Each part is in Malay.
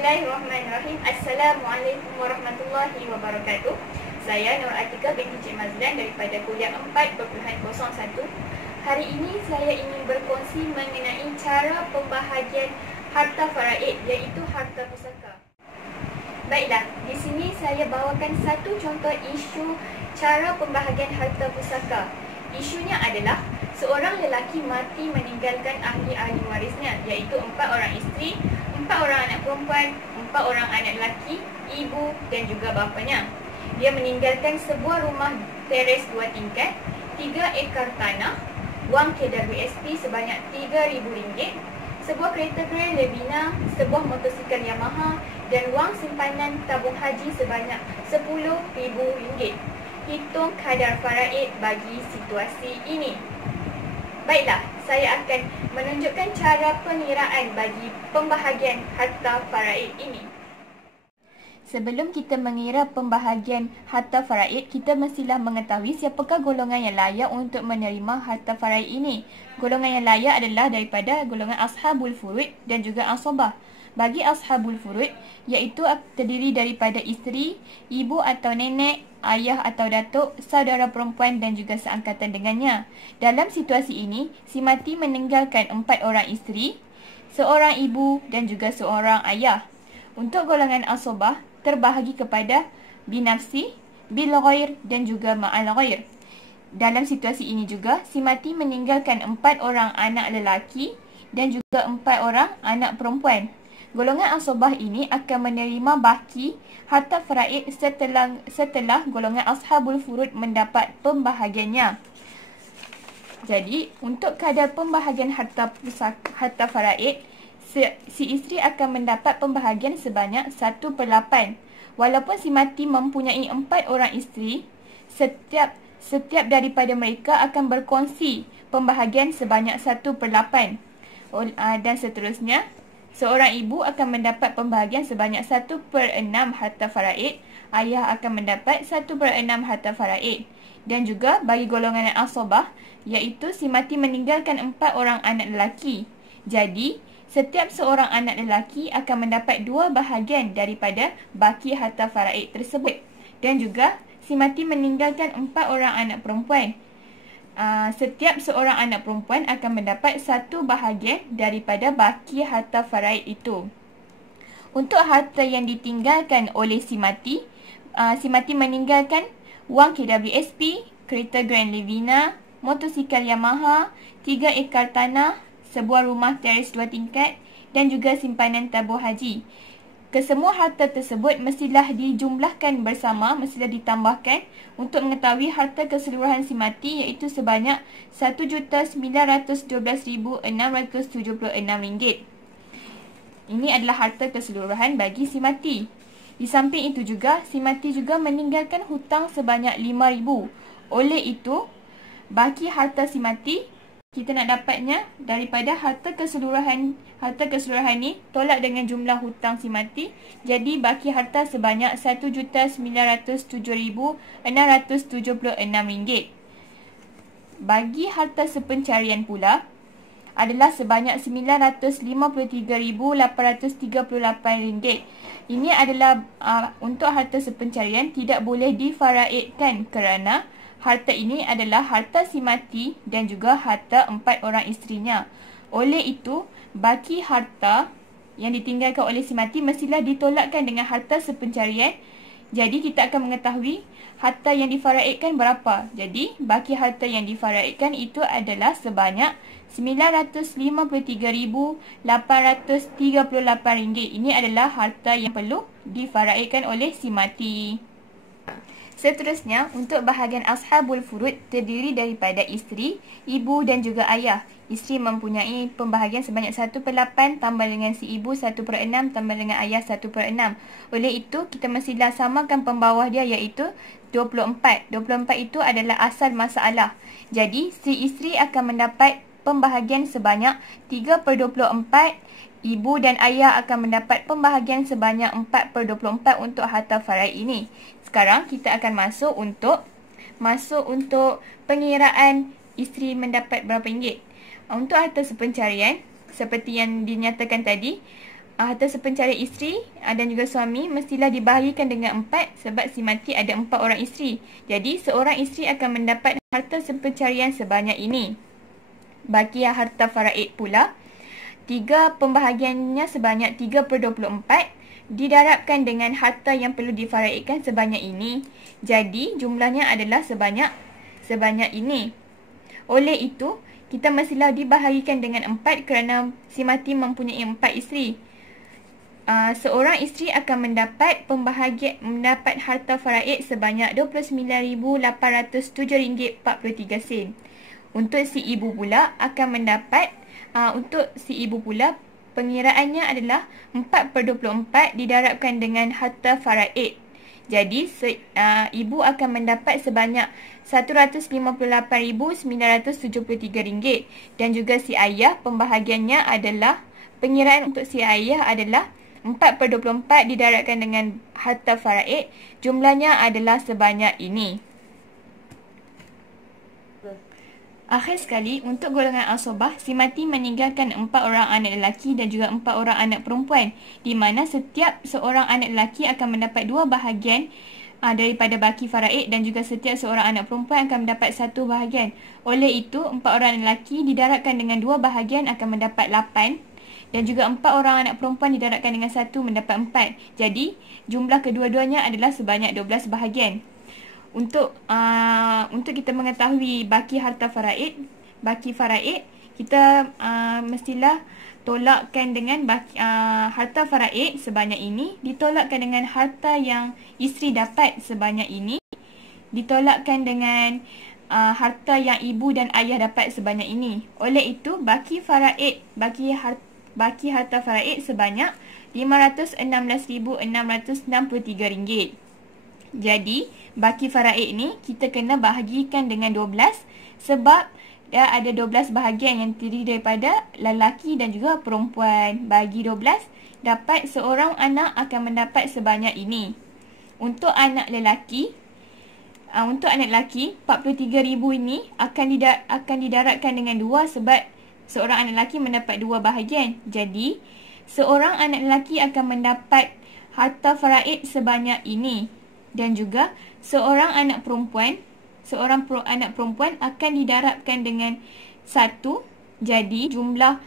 Bismillahirrahmanirrahim. Assalamualaikum warahmatullahi wabarakatuh. Saya Nur Atika binti Cik Mazlan daripada kuliah 4.01. Hari ini saya ingin berkongsi mengenai cara pembahagian harta faraid, iaitu harta pusaka. Baiklah, di sini saya bawakan satu contoh isu cara pembahagian harta pusaka. Isunya adalah seorang lelaki mati meninggalkan ahli-ahli warisnya, iaitu 4 orang isteri, 4 orang anak perempuan, 4 orang anak lelaki, ibu dan juga bapanya. Dia meninggalkan sebuah rumah teres 2 tingkat, 3 ekar tanah, wang KWSP sebanyak RM3,000, sebuah kereta Grand Levina, sebuah motosikal Yamaha dan wang simpanan tabung haji sebanyak RM10,000. Hitung kadar faraid bagi situasi ini. Baiklah, saya akan menunjukkan cara pengiraan bagi pembahagian harta faraid ini. Sebelum kita mengira pembahagian harta faraid, kita mestilah mengetahui siapakah golongan yang layak untuk menerima harta faraid ini. Golongan yang layak adalah daripada golongan ashabul furud dan juga asabah. Bagi ashabul furud, iaitu terdiri daripada isteri, ibu atau nenek, ayah atau datuk, saudara perempuan dan juga seangkatan dengannya. Dalam situasi ini, si mati meninggalkan 4 orang isteri, seorang ibu dan juga seorang ayah. Untuk golongan asabah, terbahagi kepada binafsi, bil ghair dan juga ma'al ghair. Dalam situasi ini juga, si mati meninggalkan 4 orang anak lelaki dan juga 4 orang anak perempuan. Golongan asabah ini akan menerima baki harta faraid setelah golongan ashabul furud mendapat pembahagiannya. Jadi, untuk kadar pembahagian harta faraid, si isteri akan mendapat pembahagian sebanyak 1/8. Walaupun si mati mempunyai 4 orang isteri, setiap daripada mereka akan berkongsi pembahagian sebanyak 1/8. Dan seterusnya, seorang ibu akan mendapat pembahagian sebanyak 1/6 harta faraid, ayah akan mendapat 1/6 harta faraid. Dan juga bagi golongan asabah, iaitu si mati meninggalkan 4 orang anak lelaki. Jadi, setiap seorang anak lelaki akan mendapat 2 bahagian daripada baki harta faraid tersebut. Dan juga si mati meninggalkan 4 orang anak perempuan. Setiap seorang anak perempuan akan mendapat 1 bahagian daripada baki harta faraid itu. Untuk harta yang ditinggalkan oleh si mati meninggalkan wang KWSP, kereta Grand Levina, motosikal Yamaha, 3 ekar tanah, sebuah rumah teres 2 tingkat dan juga simpanan tabung haji. Kesemua harta tersebut mestilah dijumlahkan bersama, mestilah ditambahkan untuk mengetahui harta keseluruhan si mati, iaitu sebanyak RM1,912,676. Ini adalah harta keseluruhan bagi si mati. Di samping itu juga, si mati juga meninggalkan hutang sebanyak RM5,000. Oleh itu, baki harta si mati, kita nak dapatnya daripada harta keseluruhan ni tolak dengan jumlah hutang si mati. Jadi baki harta sebanyak RM1,907,676. Bagi harta sepencarian pula adalah sebanyak RM953,838. Ini adalah untuk harta sepencarian tidak boleh difaraidkan kerana harta ini adalah harta si mati dan juga harta 4 orang isterinya. Oleh itu, baki harta yang ditinggalkan oleh si mati mestilah ditolakkan dengan harta sepencarian. Jadi, kita akan mengetahui harta yang difaraidkan berapa. Jadi, baki harta yang difaraidkan itu adalah sebanyak RM953,838. Ini adalah harta yang perlu difaraidkan oleh si mati. Seterusnya, untuk bahagian ashabul furud terdiri daripada isteri, ibu dan juga ayah. Isteri mempunyai pembahagian sebanyak 1/8 tambah dengan si ibu 1/6 tambah dengan ayah 1/6. Oleh itu, kita mestilah samakan pembawah dia, iaitu 24. 24 itu adalah asal masalah. Jadi, si isteri akan mendapat pembahagian sebanyak 3/24. Ibu dan ayah akan mendapat pembahagian sebanyak 4/24 untuk harta faraid ini. Sekarang kita akan masuk untuk pengiraan isteri mendapat berapa ringgit. Untuk harta sepencarian, seperti yang dinyatakan tadi, harta sepencarian isteri dan juga suami mestilah dibahagikan dengan 4 sebab si mati ada 4 orang isteri. Jadi seorang isteri akan mendapat harta sepencarian sebanyak ini. Bagi harta faraid pula, 3 pembahagiannya sebanyak 3/24 didarabkan dengan harta yang perlu difaraidkan sebanyak ini. Jadi jumlahnya adalah sebanyak ini. Oleh itu, kita mestilah dibahagikan dengan 4 kerana si mati mempunyai 4 isteri. Seorang isteri akan mendapat harta faraid sebanyak RM29,807.43. Untuk si ibu pula pengiraannya adalah 4/24 didarabkan dengan harta faraid. Jadi ibu akan mendapat sebanyak RM158,973 dan juga si ayah pengiraan untuk si ayah adalah 4/24 didarabkan dengan harta faraid, jumlahnya adalah sebanyak ini. Akhir sekali, untuk golongan asobah, si mati meninggalkan 4 orang anak lelaki dan juga 4 orang anak perempuan, di mana setiap seorang anak lelaki akan mendapat 2 bahagian daripada baki faraid dan juga setiap seorang anak perempuan akan mendapat 1 bahagian. Oleh itu, 4 orang lelaki didarabkan dengan 2 bahagian akan mendapat 8 dan juga 4 orang anak perempuan didarabkan dengan 1 mendapat 4. Jadi, jumlah kedua-duanya adalah sebanyak 12 bahagian. Untuk kita mengetahui baki faraid, kita mestilah tolakkan dengan harta faraid sebanyak ini ditolakkan dengan harta yang isteri dapat sebanyak ini ditolakkan dengan harta yang ibu dan ayah dapat sebanyak ini. Oleh itu, baki harta faraid sebanyak RM516,663. Jadi, baki faraid ni kita kena bahagikan dengan 12 sebab dia ada 12 bahagian yang terdiri daripada lelaki dan juga perempuan. Bagi 12, dapat seorang anak akan mendapat sebanyak ini. Untuk anak lelaki, RM43,000 ini akan didarabkan dengan 2 sebab seorang anak lelaki mendapat 2 bahagian. Jadi, seorang anak lelaki akan mendapat harta faraid sebanyak ini. Dan juga seorang anak perempuan akan didarabkan dengan 1. Jadi jumlah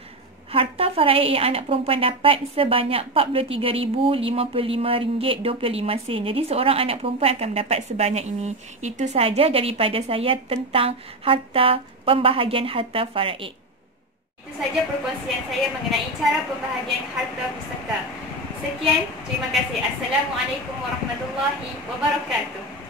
harta faraid yang anak perempuan dapat sebanyak RM43,055.25. Jadi seorang anak perempuan akan mendapat sebanyak ini. Itu sahaja daripada saya tentang pembahagian harta faraid. Itu sahaja perkongsian saya mengenai cara pembahagian harta pusaka. Sekian, terima kasih. Assalamualaikum warahmatullahi wabarakatuh.